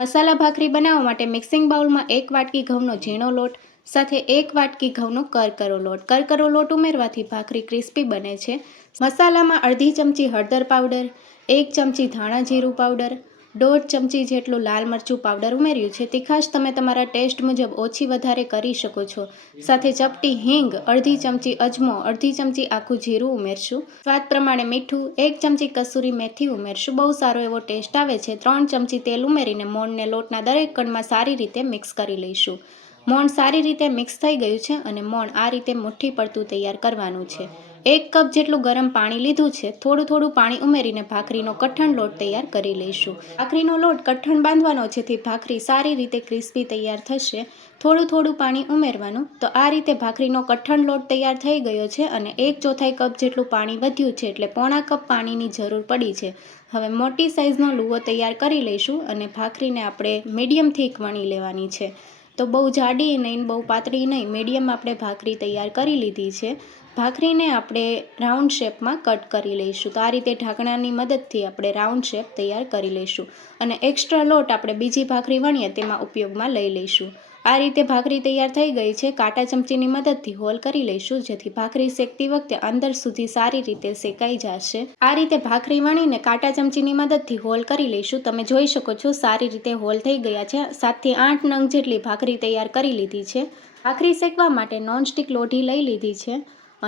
મસાલા ભાખરી બનાવવા માટે મિક્સિંગ બાઉલમાં 1 વાટકી ઘઉંનો ઝીણો લોટ સાથે 1 વાટકી ઘઉંનો કરકરો લોટ. કરકરો લોટ ઉમેરવાથી ભાખરી ક્રિસ્પી બને છે. મસાલામાં અડધી ચમચી હળદર પાવડર, 1 ચમચી ધાણા જીરું પાવડર, 1.5 ચમચી જેટલું લાલ મરચું પાવડર ઉમેર્યું છે. તીખાશ તમે તમારા ટેસ્ટ મુજબ ઓછી વધારે કરી શકો છો. સાથે ચપટી હિંગ, અડધી ચમચી અજમો, અડધી ચમચી આખું જીરું ઉમેરશું. સ્વાદ પ્રમાણે મીઠું, 1 ચમચી કસૂરી મેથી ઉમેરશું. બહુ સારો એવો ટેસ્ટ આવે છે. 3 ચમચી તેલ ઉમેરીને મોણને લોટના દરેક કણમાં સારી રીતે મિક્સ કરી લઈશું. મોણ સારી રીતે મિક્સ થઈ ગયું છે અને મોણ આ રીતે મુઠ્ઠી પડતું તૈયાર કરવાનું છે. 1 કપ જેટલું ગરમ પાણી લીધું છે. થોડું પાણી ઉમેરીને ભાખરીનો કઠણ લોટ તૈયાર કરી લઈશું. ભાખરીનો લોટ કઠણ બાંધવાનો જેથી ભાખરી સારી રીતે ક્રિસ્પી તૈયાર થશે. થોડું પાણી ઉમેરવાનું. તો આ રીતે ભાખરીનો કઠણ લોટ તૈયાર થઈ ગયો છે અને 1/4 કપ જેટલું પાણી વધ્યું છે, એટલે પોણા કપ પાણીની જરૂર પડી છે. હવે મોટી સાઇઝનો લુવો તૈયાર કરી લઈશું અને ભાખરીને આપણે મીડિયમ થીક વણી લેવાની છે. તો બહુ જાડી નહીં, બહુ પાતળી નહીં, મીડિયમ આપણે ભાખરી તૈયાર કરી લીધી છે. ભાખરીને આપણે રાઉન્ડ શેપમાં કટ કરી લઈશું. તો આ રીતે ઢાંકણાની મદદથી આપણે રાઉન્ડ શેપ તૈયાર કરી લઈશું અને એક્સ્ટ્રા લોટ આપણે બીજી ભાખરી વણીએ તેમાં ઉપયોગમાં લઈ લઈશું. આ રીતે ભાખરી તૈયાર થઈ ગઈ છે. કાંટા ચમચીની મદદથી હોલ કરી લઈશું જેથી ભાખરી શેકતી વખતે અંદર સુધી સારી રીતે શેકાઈ જશે. આ રીતે ભાખરી વણીને કાંટા ચમચીની મદદથી હોલ કરી લઈશું. તમે જોઈ શકો છો સારી રીતે હોલ થઈ ગયા છે. 7 થી 8 નંગ જેટલી ભાખરી તૈયાર કરી લીધી છે. ભાખરી શેકવા માટે નોનસ્ટિક લોઢી લઈ લીધી છે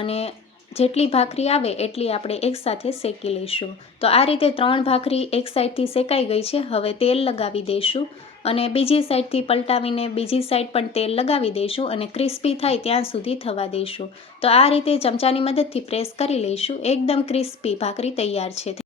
અને જેટલી ભાખરી આવે એટલી આપણે એકસાથે શેકી લઈશું. તો આ રીતે 3 ભાખરી એક સાઈડથી શેકાઈ ગઈ છે. હવે તેલ લગાવી દઈશું અને બીજી સાઈડથી પલટાવીને બીજી સાઈડ પણ તેલ લગાવી દઈશું અને ક્રિસ્પી થાય ત્યાં સુધી થવા દઈશું. તો આ રીતે ચમચાની મદદથી પ્રેસ કરી લઈશું. એકદમ ક્રિસ્પી ભાખરી તૈયાર છે.